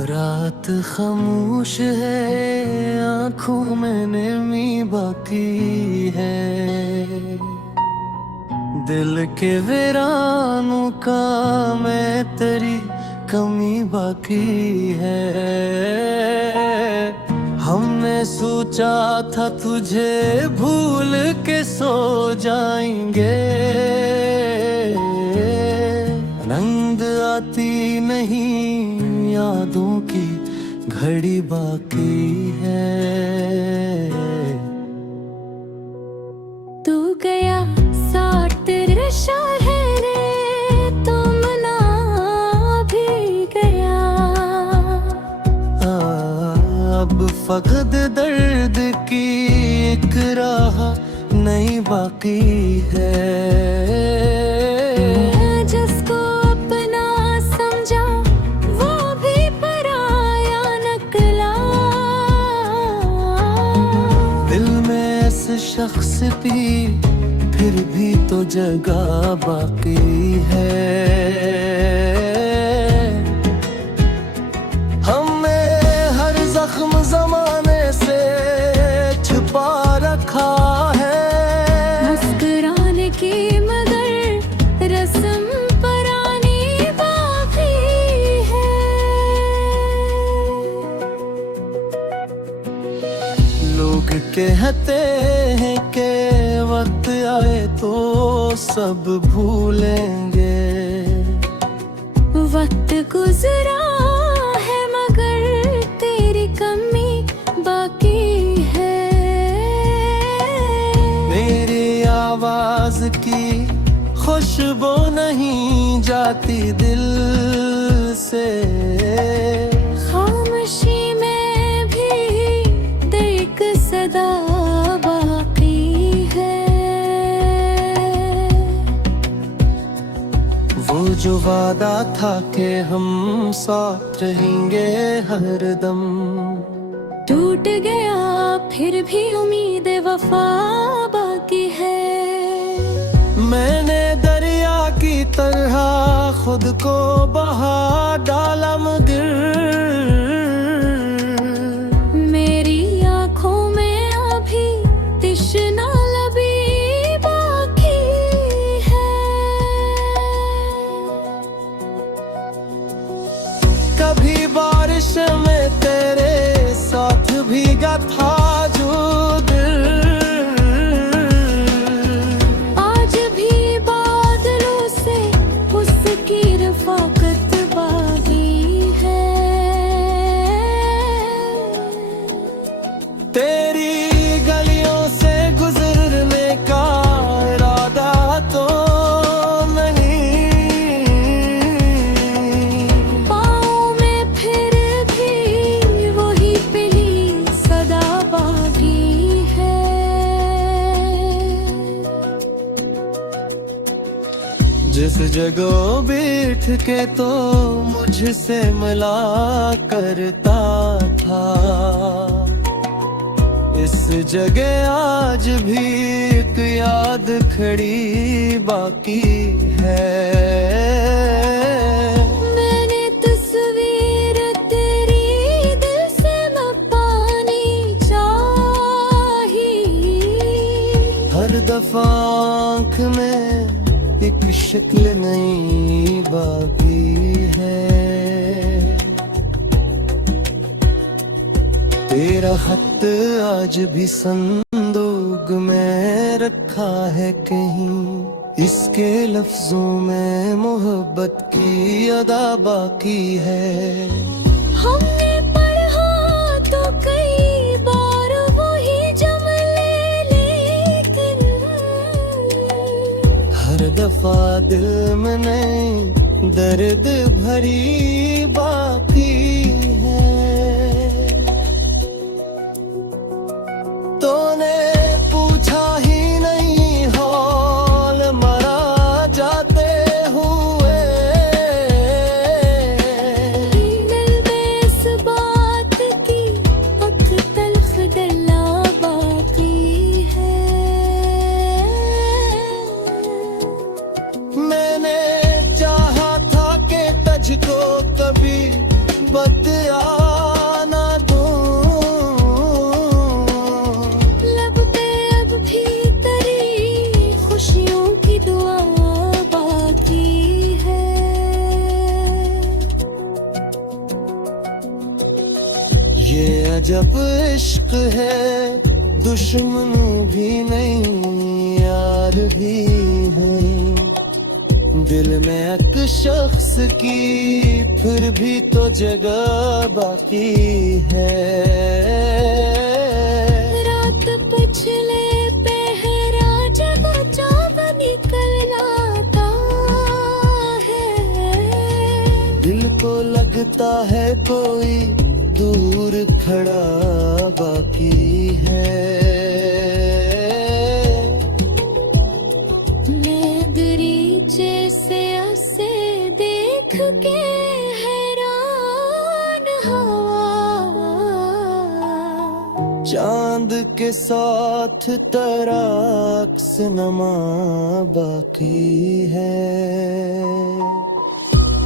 रात खामोश है, आंखों में नमी बाकी है। दिल के वीरानों का मैं तेरी कमी बाकी है। हमने सोचा था तुझे भूल के सो जाएंगे, नींद आती नहीं, यादों की घड़ी बाकी है। तू गया साथ तेरे शहर तुम ना भी गया। अब फकद दर्द की एक राह नहीं बाकी है। जिसको अपना समझा वो भी पराया निकला। दिल में ऐसे शख्स भी फिर भी तो जगह बाकी है। हमने हर जख्म जमाने से छुपा रखा है। मुस्कुराने की मगर रस्म पुरानी बाकी है। लोग कहते हैं कि वक्त आए तो सब भूलेंगे। वक्त गुजरा है मगर तेरी कमी बाकी है। मेरी आवाज की खुशबू नहीं जाती दिल से। खामोशी में भी एक सदा बाकी है। वो जो वादा था कि हम साथ रहेंगे हरदम, टूट गया फिर भी उम्मीद वफा बाकी है। मैंने दरिया की तरह खुद को बहा डाला मगर मेरी आँखों में अभी तृष्णा लबी बाकी है। कभी बारिश में तेरे साथ भीगा था जो दिल, आज भी बादलों से उसकी रफाकत बाकी है। तेरी गलियों से गुजरने का इरादा तो नहीं। पाँव में फिर भी वही पीली सदा बाकी है। जिस जगह बैठ के तो मुझसे मिला करता था, इस जगह आज भी एक याद खड़ी बाकी है। मैंने तस्वीर तेरी दिल से न पानी चाही। हर दफा आँख में एक शक्ल नई बाकी है। तेरा खत आज भी संदूक में रखा है कहीं, इसके लफ्जों में मोहब्बत की अदा बाकी है। हमने पढ़ा तो कई बार वही जुमले लेकिन हर दफा दिल में नई दर्द भरी बाकी है। तूने पूछा ही नहीं हाल मरा जाते हुए। दिल में इस बात की अख तल्ख गला बाकी है। मैंने चाहा था कि तुझको कभी जब इश्क है दुश्मन भी नहीं यार भी है। दिल में एक शख्स की फिर भी तो जगह बाकी है। रात पिछले पहरा जब जब निकल आता है, दिल को लगता है कोई दूर खड़ा बाकी है। मैं दरीचे से उसे देख के हैरान हवा, चांद के साथ तराक्स नमा बाकी है।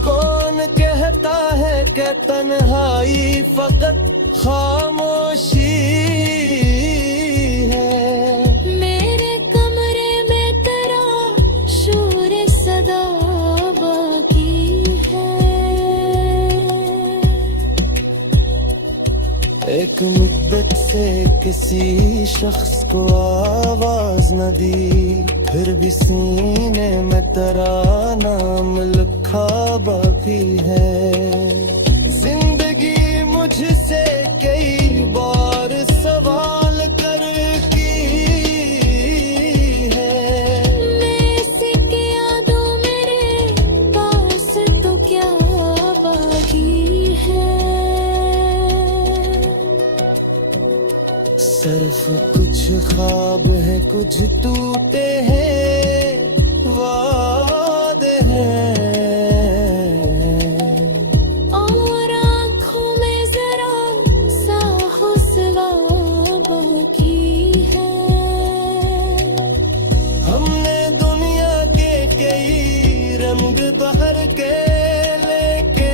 कौन कहता है कि तन्हाई फकत खामोशी है। मेरे कमरे में तेरा शोर सदा बाकी है। एक मुद्दत से किसी शख्स को आवाज न दी, फिर भी सीने में तेरा नाम लिखा बाकी है। जिंदगी मुझसे कई बार सवाल करती है। मैं इसकी यादों मेरे पास तो क्या बाकी है। सिर्फ कुछ ख्वाब है, कुछ टूटे हैं वादे हैं, और आँखों में जरा सा हौसला बाकी है। हमने दुनिया के कई रंग बहर के लेके,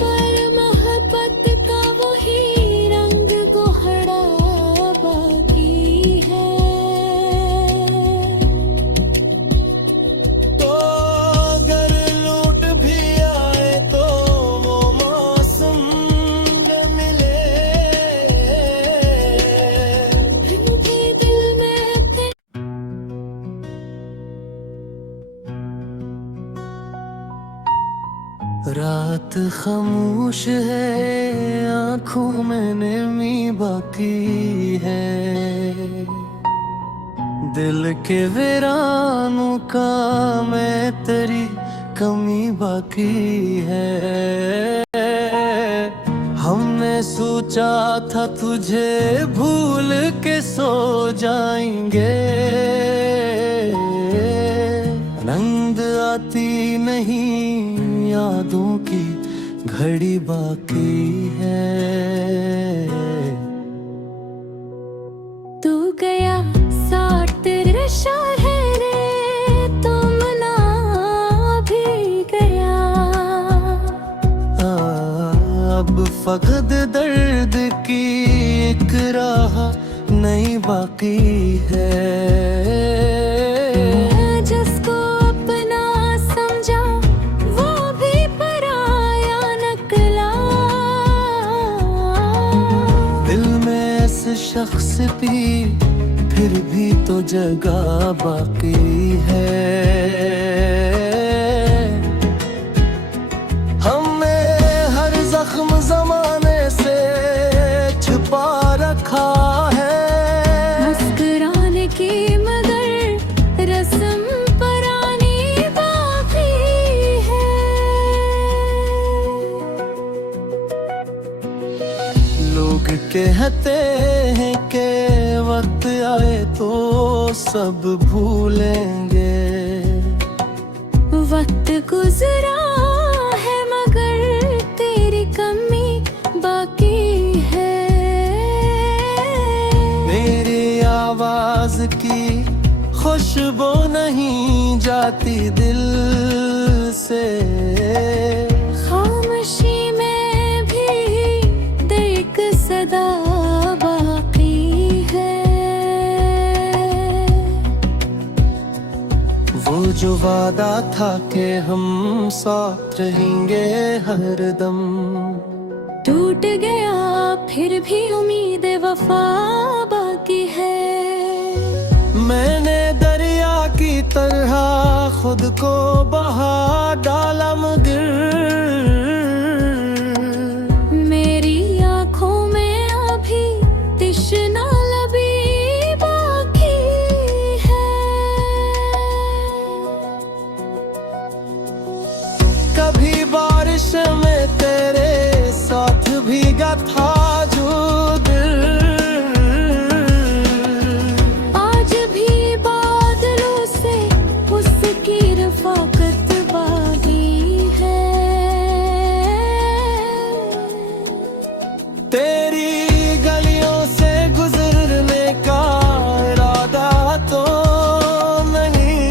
पर मोहब्बत का वही रंग गोहरा बाकी है। तो अगर लूट भी आए तो वो मौसम न मिले। फिर भी दिल में थे रात खामोश है, आंखों में नमी बाकी है। दिल के वीरानों का मैं तेरी कमी बाकी है। हमने सोचा था तुझे भूल के सो जाएंगे, नींद आती नहीं यादों की घड़ी बाकी है। तू गया साथ रशा है रे, तुम ना भी गया। अब फकद दर्द की एक राह नहीं बाकी है। जिसको अपना समझा वो भी पराया निकला। दिल में ऐसे शख्स भी फिर भी तो जगह बाकी है। हमने हर जख्म जमाने से छुपा रखा है। मुस्कुराने की मगर रस्म पुरानी बाकी है। लोग कहते हैं कि वक्त आए तो सब भूलेंगे। वक्त गुजरा है मगर तेरी कमी बाकी है। मेरी आवाज की खुशबू नहीं जाती दिल से। खामोशी में भी देख सदा बाकी है। वो जो वादा था कि हम साथ रहेंगे हरदम, टूट गया फिर भी उम्मीद वफा बाकी है। मैंने दरिया की तरह खुद को बहा डाला मगर मेरी आंखों में अभी तृष्णा लबी बाकी है। कभी बारिश में तेरे साथ भीगा था जो दिल, आज भी बादलों से उसकी रफाकत बाकी है। तेरी गलियों से गुजरने का इरादा तो नहीं,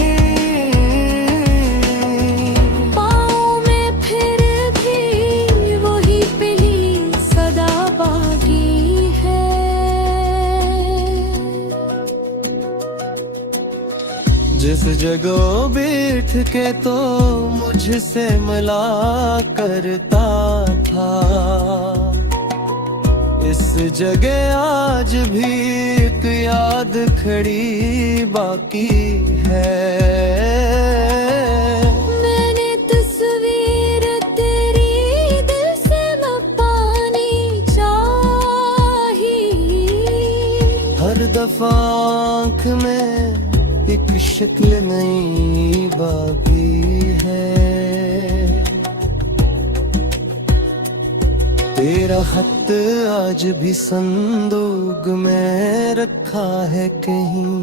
पाँव में फिर भी वही पहली सदा बाकी है। जिस जगह बैठ के तो मुझसे मिला करता था, इस जगह आज भी एक याद खड़ी बाकी है। मैंने तस्वीर तेरी दिल से न पानी चाही, हर दफा आँख में एक शक्ल नई बाकी है। तेरा खत आज भी संदूक में रखा है कहीं,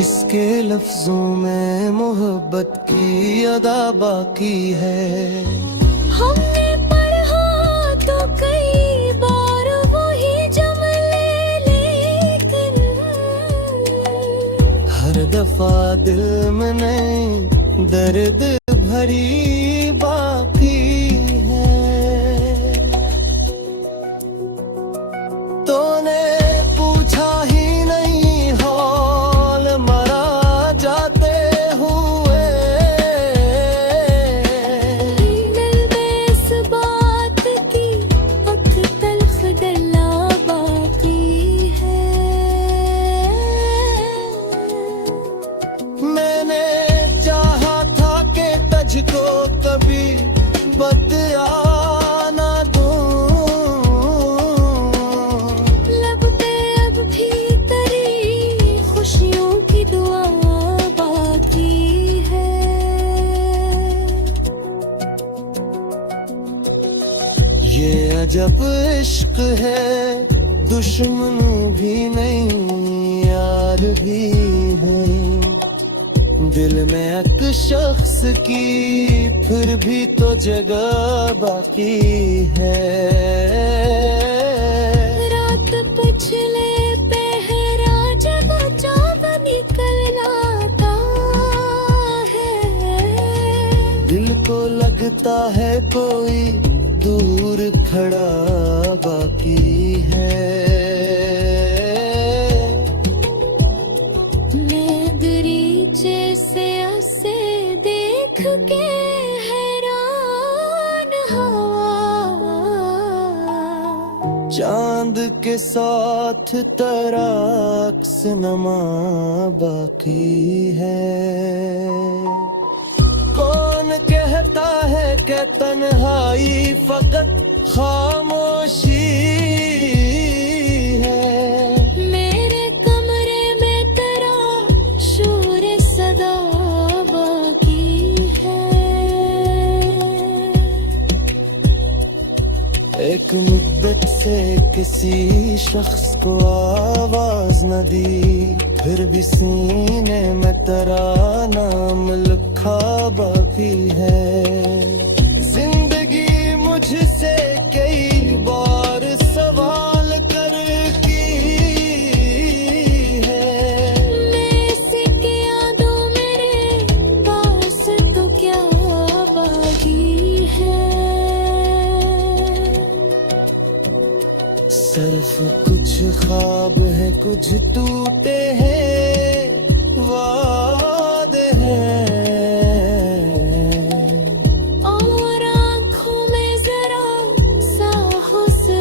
इसके लफ्जों में मोहब्बत की अदा बाकी है। हमने पढ़ा तो कई बार वही जुमले, लेकिन हर दफा दिल में नई दर्द भरी बाकी है। तूने पूछा ही नहीं हाल मरा जाते हुए, दिल में इस बात की अख तल्ख डला बाकी है। मैंने चाहा था कि तुझको कभी बदया ना दूं, लब पे अब भी तेरी खुशियों की दुआ बाकी है। ये अजब इश्क है, दुश्मन भी नहीं यार भी नहीं, दिल में एक शख्स की फिर भी तो जगह बाकी है। रात पिछले पहरा जब चाँद निकल आता है, दिल को लगता है कोई दूर खड़ा बाकी है। मैं दरीचे से ऐसे देख के हैरान हवा, चांद के साथ तराक्स नमा बाकी है। कौन कहता है कि तन्हाई फकत खामोशी है, मेरे कमरे में तेरा शोर सदा बाकी है। एक मुद्दत से किसी शख्स को आवाज न दी, फिर भी सीने में तेरा नाम लिखा बाकी है। जिंदगी मुझसे कई बार सवाल कर की है, मैं इसकी यादों मेरे पास तो क्या बाकी है। सिर्फ कुछ ख्वाब है, कुछ टूटे हैं वादे हैं, और आँखों में जरा सा हुस्न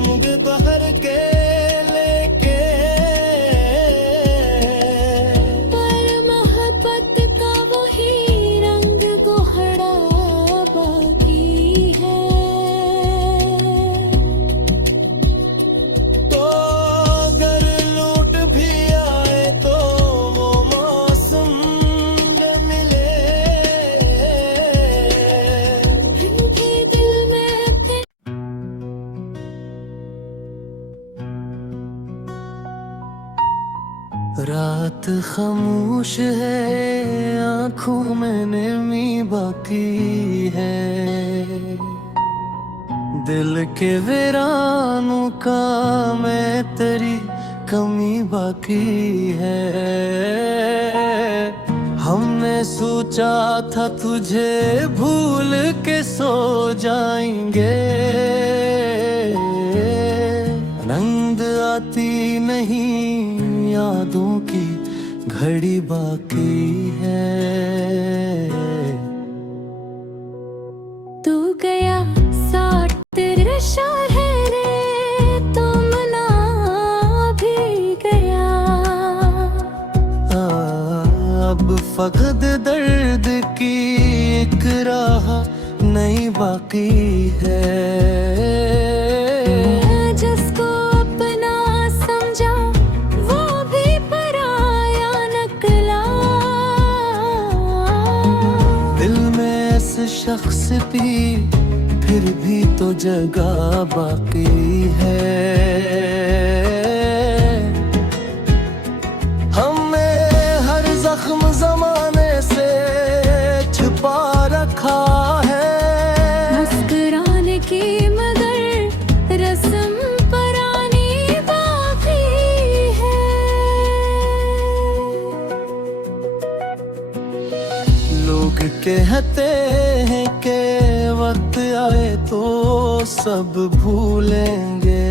रंग बहर के लेके, पर मोहब्बत का वही रंग गोहरा बाकी है। तो अगर लूट भी आए तो वो मौसम न मिले, फिर भी दिल में फिर रात खामोश है, आंखों में नमी बाकी है, दिल के वीरानों का मैं तेरी कमी बाकी है। हमने सोचा था तुझे भूल के सो जाएंगे, नींद आती नहीं, यादों की घड़ी बाकी है। तू गया साथ तेरे शहरे, तुम ना भी गया। अब फकद दर्द की एक राह नहीं बाकी है। जिसको अपना समझा वो भी पराया निकला। दिल में ऐसे शख्स की फिर भी तो जगह बाकी है। हमने हर जख्म जमाने से छुपा रखा है, मुस्कुराने की मगर रस्म पुरानी बाकी है। लोग कहते हैं कि वक्त आए तो सब भूलेंगे।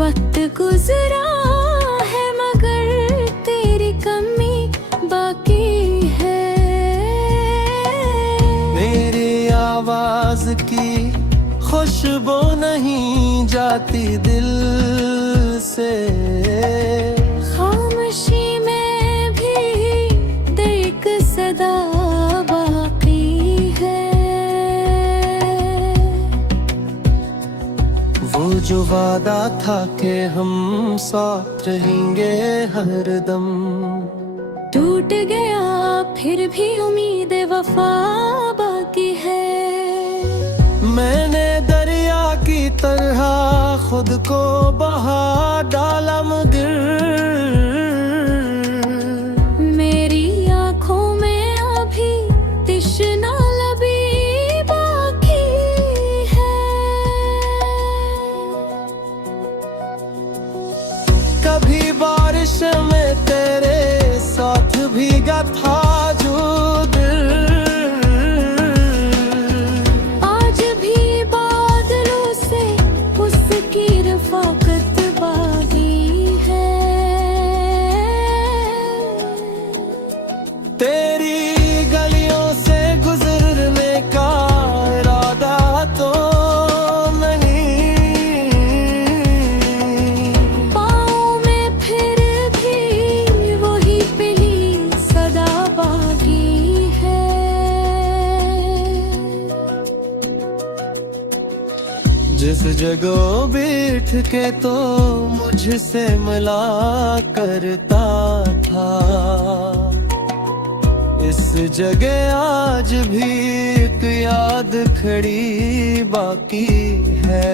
वक्त गुजरा है मगर तेरी कमी बाकी है। मेरी आवाज की खुशबू नहीं जाती दिल से, खामोशी में भी एक सदा बाकी है। वो जो वादा था कि हम साथ रहेंगे हरदम, टूट गया फिर भी उम्मीद वफा बाकी है। मैंने दरिया की तरह खुद को बहा डाला मगर मेरी आंखों में अभी तृष्णा लबी बाकी है। कभी बारिश में तेरे साथ भीगा था जो दिल, आज भी बादलों से उसकी रफाकत बाकी है। तेरी गलियों से गुजरने का इरादा तो नहीं, पाँव में फिर भी वही पहली सदा बाकी है। जिस जगह बैठ के तो मुझसे मिला करता था, इस जगह आज भी एक याद खड़ी बाकी है।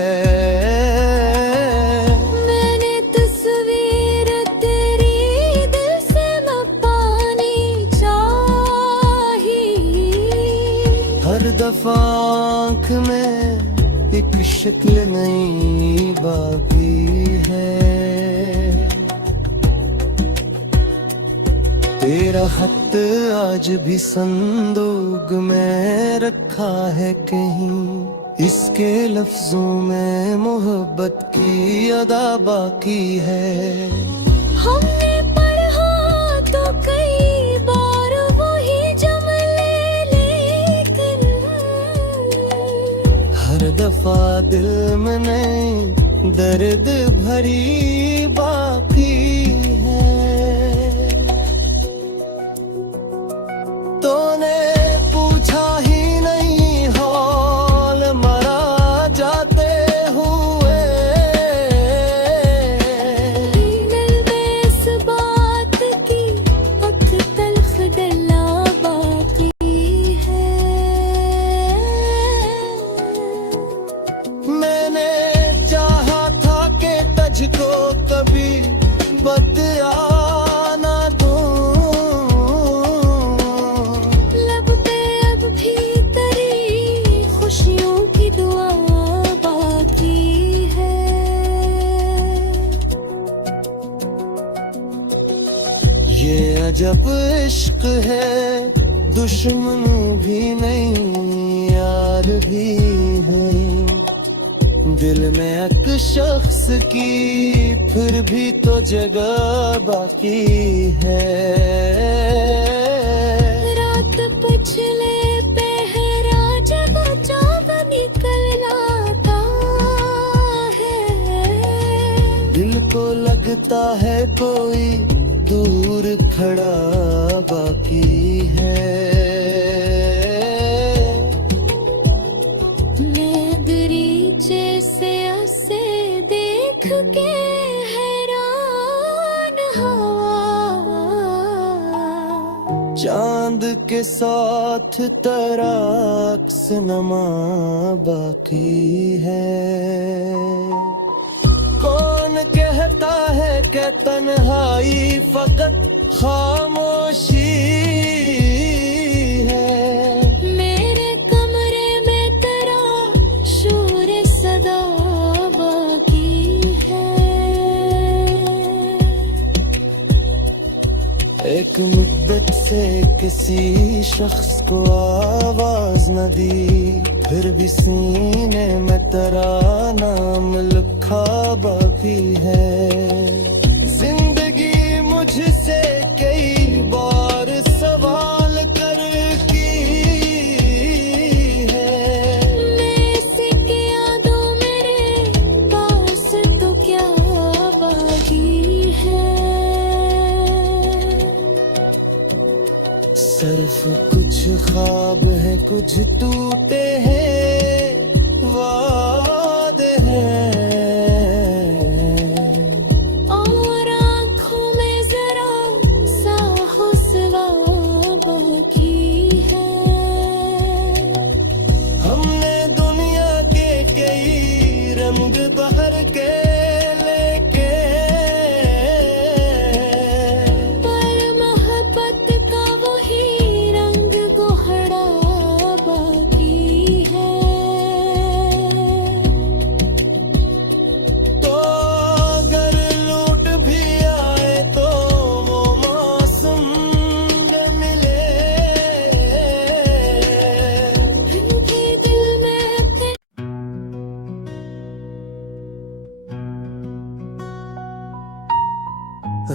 मैंने तस्वीर तेरी दिल से न पानी चाही। हर दफा आँख में एक शक्ल नई बाकी है। तेरा खत आज भी संदूक में रखा है कहीं, इसके लफ्जों में मोहब्बत की अदा बाकी है। हमने पढ़ा तो कई बार वही जुमले लेकिन हर दफा दिल में नई दर्द भरी बाकी है। तूने पूछा ही नहीं हौल मरा जाते हुए। दिल में इस बात की अब तलख गला बाकी है। मैंने चाहा था कि तुझको कभी बदया ना दूं। लब पे अब भी तेरी खुशियों की दुआ बाकी है। ये अजब इश्क है, दुश्मन भी नहीं यार भी है। दिल में एक शख्स की फिर भी तो जगह बाकी है। रात पिछले पहरा जब चाँद निकल आता है। दिल को लगता है कोई दूर खड़ा बाकी है। मैं दरीचे से ऐसे देख के हैरान हवा। चांद के साथ तराक्स नमा बाकी है। कौन कहता है कि तन्हाई फकत खामोशी है। मेरे कमरे में तेरा शोर सदा बाकी है। एक मुद्दत से किसी शख्स को आवाज न दी, फिर भी सीने में तेरा नाम लिखा बाकी है। जिंदगी मुझसे कई बार सवाल कर की है। मैं इसकी यादों मेरे पास तो क्या बाकी है। सिर्फ कुछ ख्वाब है, कुछ टूटे हैं वादे हैं। और आँखों में जरा सा हुस्वा बाकी है। हमने दुनिया के कई रंग बहर के लेके, पर मोहब्बत का वही रंग गोहरा बाकी है। तो अगर लूट भी आए तो वो मौसम न मिले। इनके दिल में थे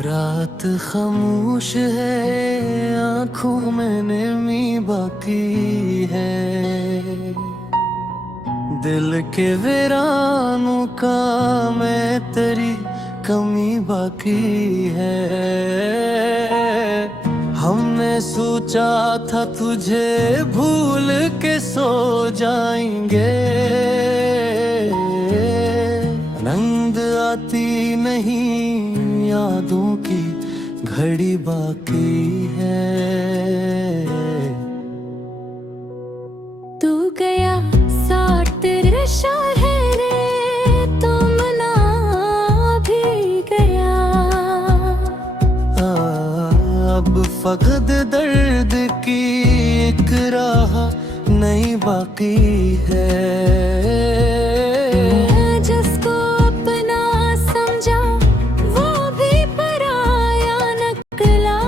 रात खामोश है, आंखों में नमी बाकी है। दिल के वीरानों का मैं तेरी कमी बाकी है। हमने सोचा था तुझे भूल के सो जाएंगे। नींद आती नहीं, यादों की घड़ी बाकी है। तू गया साथ तेरे शहरे, तुम ना भी गया। अब फकद दर्द की एक राह नहीं बाकी है। जिसको अपना समझा वो भी पराया निकला।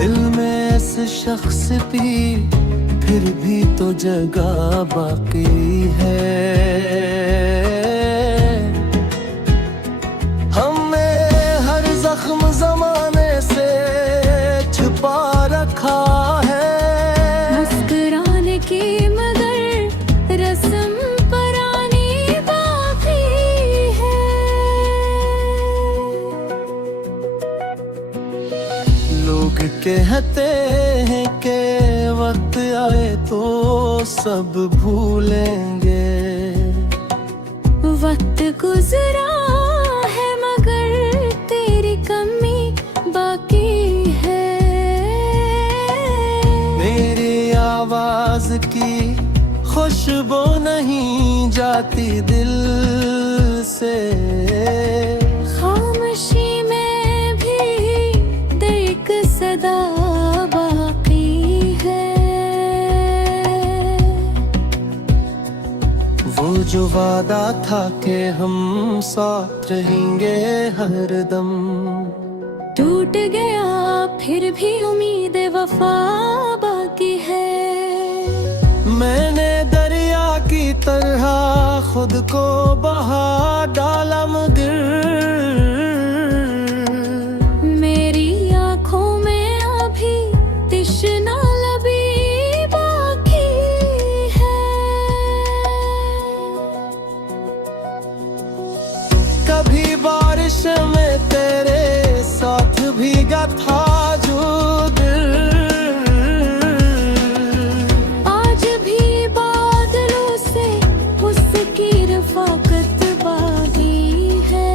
दिल में ऐसे शख्स भी फिर भी तो जगह बाकी है। हमने हर जख्म जमाने से छुपा रखा है। मुस्कुराने की मगर कहते हैं कि वक्त आए तो सब भूलेंगे। वक्त गुजरा है मगर तेरी कमी बाकी है। मेरी आवाज की खुशबू नहीं जाती दिल से। खामोशी में भी एक सदा बाकी है। वो जो वादा था कि हम साथ रहेंगे हरदम, टूट गया फिर भी उम्मीद वफा बाकी है। मैंने दरिया की तरह खुद को बहा डाला मगर मेरी आँखों में अभी तृष्णा लबी बाकी है। कभी बारिश में तेरे साथ भीगा था जो दिल, आज भी बादलों से उसकी रफाकत बाकी है।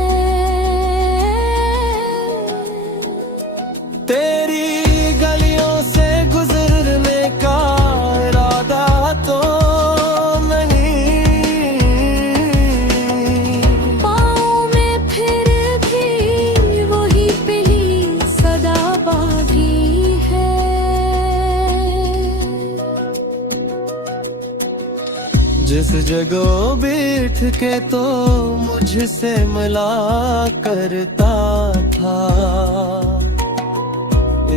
तेरी गलियों से गुजरने का इरादा तो नहीं, पाँव में फिर भी वही पहली सदा बाकी है। जिस जगह बैठ के तो मुझसे मिला करता था,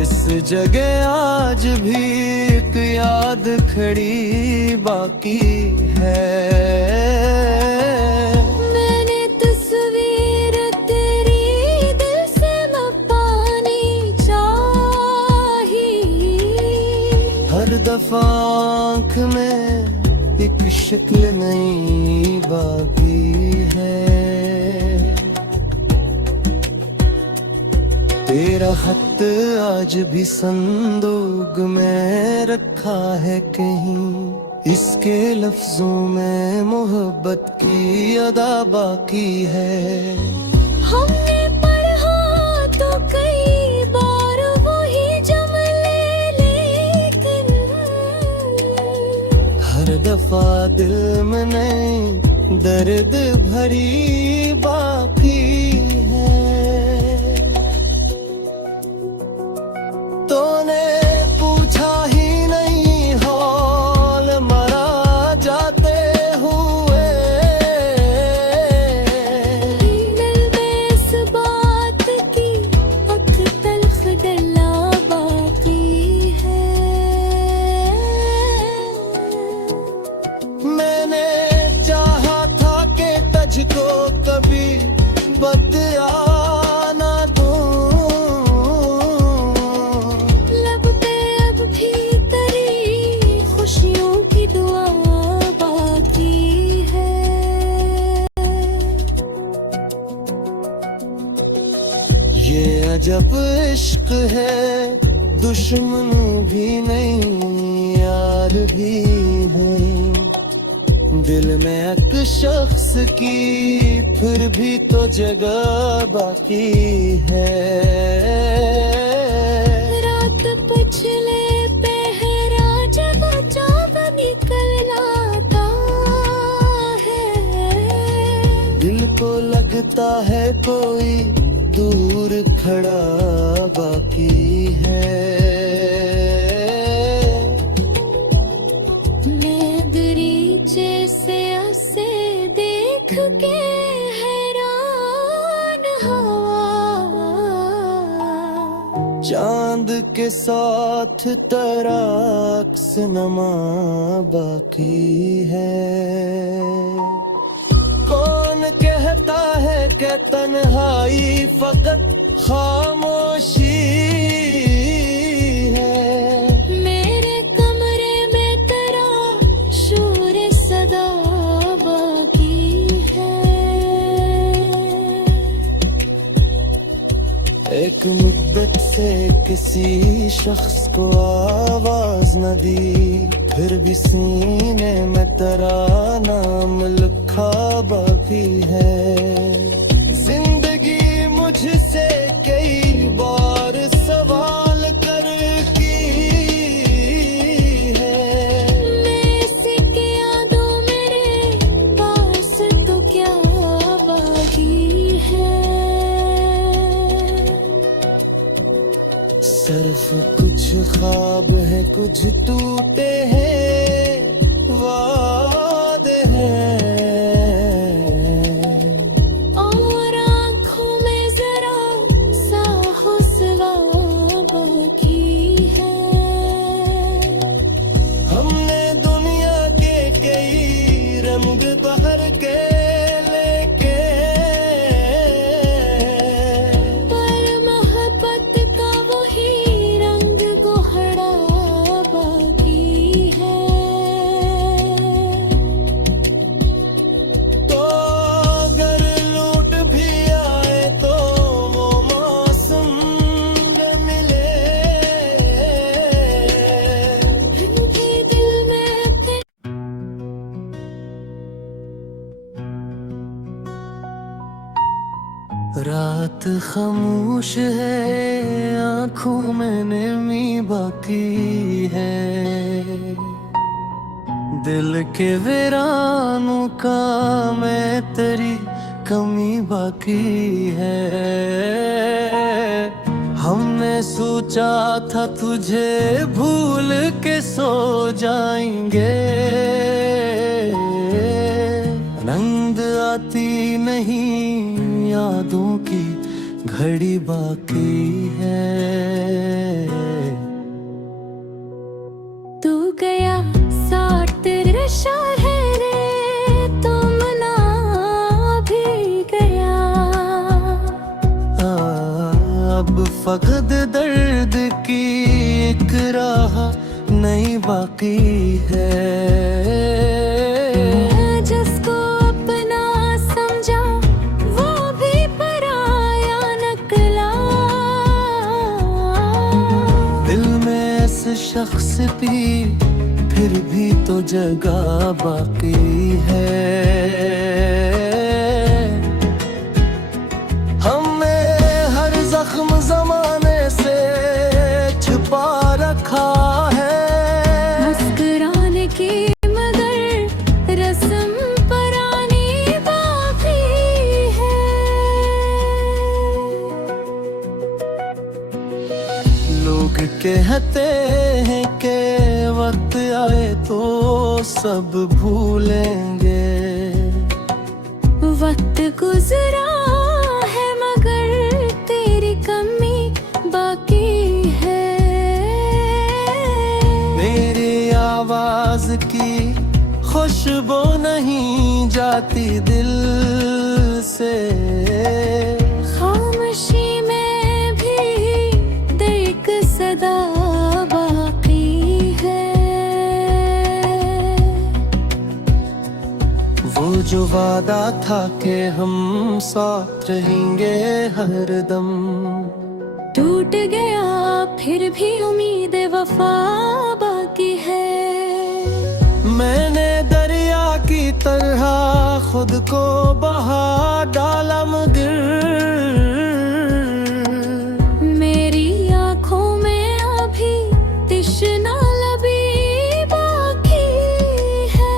इस जगह आज भी एक याद खड़ी बाकी है। मैंने तस्वीर तेरी दिल से न पानी चाही। हर दफा आँख में एक शक्ल नई बाकी है। तेरा खत आज भी संदूक में रखा है कहीं, इसके लफ्जों में मोहब्बत की अदा बाकी है। हमने पढ़ा तो कई बार वही जुमले, लेकिन हर दफा दिल में नई दर्द भरी बाकी है। तूने पूछा ही नहीं हाल मरा जाते हुए, दिल में इस बात की अख तल्ख डला बाकी है। मैंने चाहा था कि तुझको कभी बदया ना दूं, लब पे अब भी तेरी खुशियों की दुआ बाकी है। ये अजब इश्क है, दुश्मन भी नहीं यार भी नहीं। दिल में एक शख्स की फिर भी तो जगह बाकी है। रात पिछले पहरा जब जब निकल आता है, दिल को लगता है कोई दूर खड़ा बाकी है। मैं दरीचे से ऐसे देख के हैरान हवा, चांद के साथ तराक्स नमा बाकी है। कौन कहता है कि तन्हाई फकत खामोशी है। मेरे कमरे में तेरा शोर सदा बाकी है। एक मुद्दत से किसी शख्स को आवाज न दी, फिर भी सीने में तेरा नाम लिखा बाकी है। जिंदगी मुझसे कई बार सवाल कर की है, मैं इसकी यादों मेरे पास तो क्या बाकी है। सिर्फ कुछ ख्वाब है, कुछ टूटे हैं वादे हैं, और आँखों में जरा सा हौसला बाकी है। हमने दुनिया के कई रंग बहर के लेके, पर मोहब्बत का वही रंग गोहरा बाकी है। तो अगर लूट भी आए तो वो मौसम न मिले। इनके दिल में थे रात खामोश है, आंखों में नमी बाकी है, दिल के वीरानों का मैं तेरी कमी बाकी है। हमने सोचा था तुझे भूल के सो जाएंगे, नींद आती नहीं, यादों की घड़ी बाकी है। तू गया साथ तेरे शहर तुम ना भी गया। अब फकद दर्द की एक राह नहीं बाकी है। जिसको अपना समझा वो भी पराया निकला। दिल में ऐसे शख्स भी फिर भी तो जगह बाकी है। हमने हर जख्म जमाने से छुपा रखा है, मुस्कुराने की मगर रस्म पुरानी बाकी है। लोग कहते हैं कि वक्त आए तो सब भूलेंगे। वक्त गुजरा है मगर तेरी कमी बाकी है। मेरी आवाज की खुशबू नहीं जाती दिल से, खामोशी में भी देख सदा बाकी है। वो जो वादा था कि हम साथ रहेंगे हरदम, टूट गया फिर भी उम्मीद वफा बाकी है। मैंने दरिया की तरह खुद को बहा डाला मगर मेरी आँखों में अभी तृष्णा लबी बाकी है।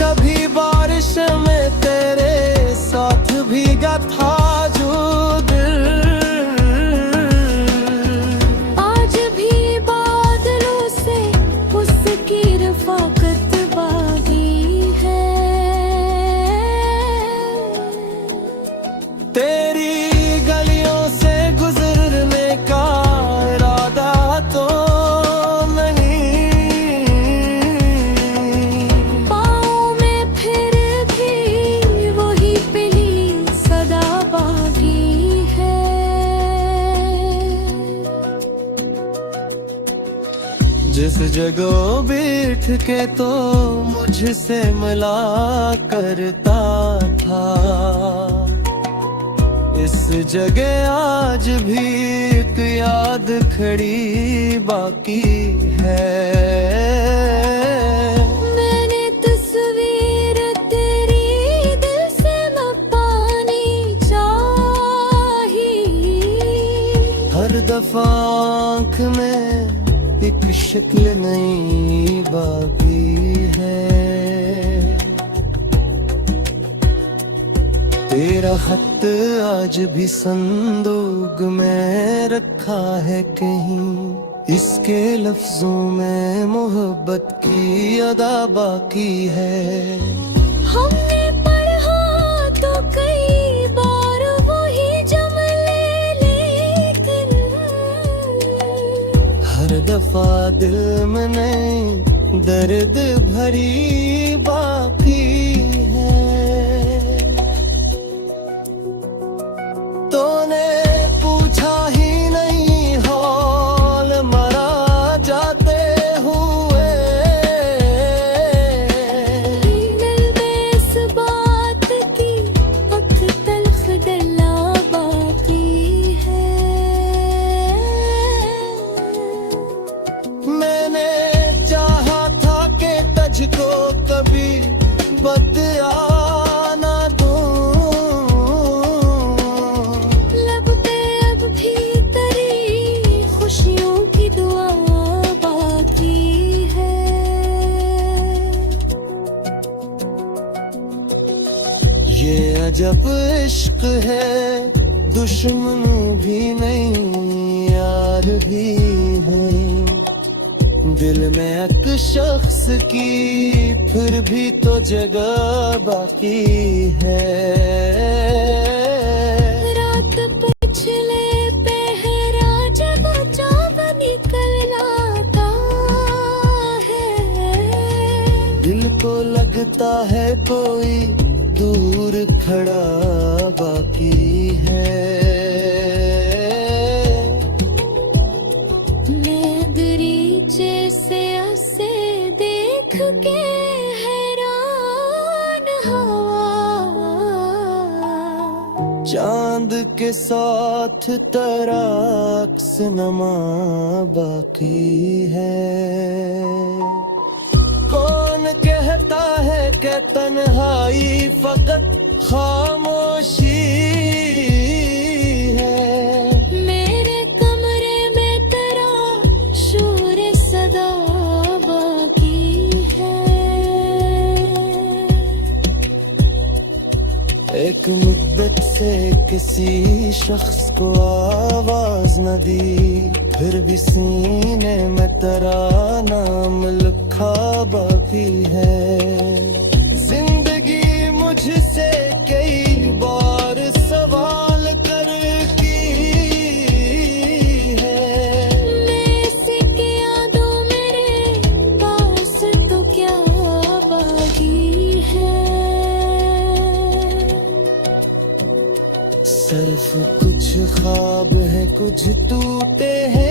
कभी बारिश में तेरे साथ भीगा था जो दिल, आज भी बादलों से उसकी रफाकत बाकी है। तेरी गलियों से गुजरने का इरादा तो नहीं, पाँव में फिर भी वही पहली सदा बाकी है। जिस जगह बैठ के तो मुझसे मिला करता था, इस जगह आज भी एक याद खड़ी बाकी है। मैंने तस्वीर तेरी दिल से न पानी चाही। हर दफा आँख में एक शक्ल नई बाकी है। तेरा खत आज भी संदूक में रखा है कहीं, इसके लफ्जों में मोहब्बत की अदा बाकी है। हमने पढ़ा तो कई बार वही जुमले, लेकिन हर दफा दिल में नई दर्द भरी बाकी है। तूने पूछा ही नहीं हाल मरा जाते हुए। दिल में इस बात की अख तल्ख डला बाकी है। मैंने चाहा था कि तुझको कभी बदया ना दूं। लब पे अब भी तेरी खुशियों की दुआ बाकी है। ये अजब इश्क है, दुश्मन भी नहीं यार भी नहीं। दिल में एक शख्स की फिर भी तो जगह बाकी है। रात पिछले पहरा जब जब निकल आता है। दिल को लगता है कोई दूर खड़ा बाकी है। मैं दरीचे से ऐसे देख के हैरान हवा। चांद के साथ तराक्स नमा बाकी है। कौन कहता है कि तन्हाई फकत खामोशी है। मेरे कमरे में तेरा शोर सदा बाकी है। एक मुद्दत से किसी शख्स को आवाज न दी, फिर भी सीने में तेरा नाम लिखा बाकी है। जिंदगी मुझसे कई बार सवाल करती है। मैं इसकी यादों मेरे पास तो क्या बाकी है। सिर्फ कुछ ख्वाब है, कुछ टूटे हैं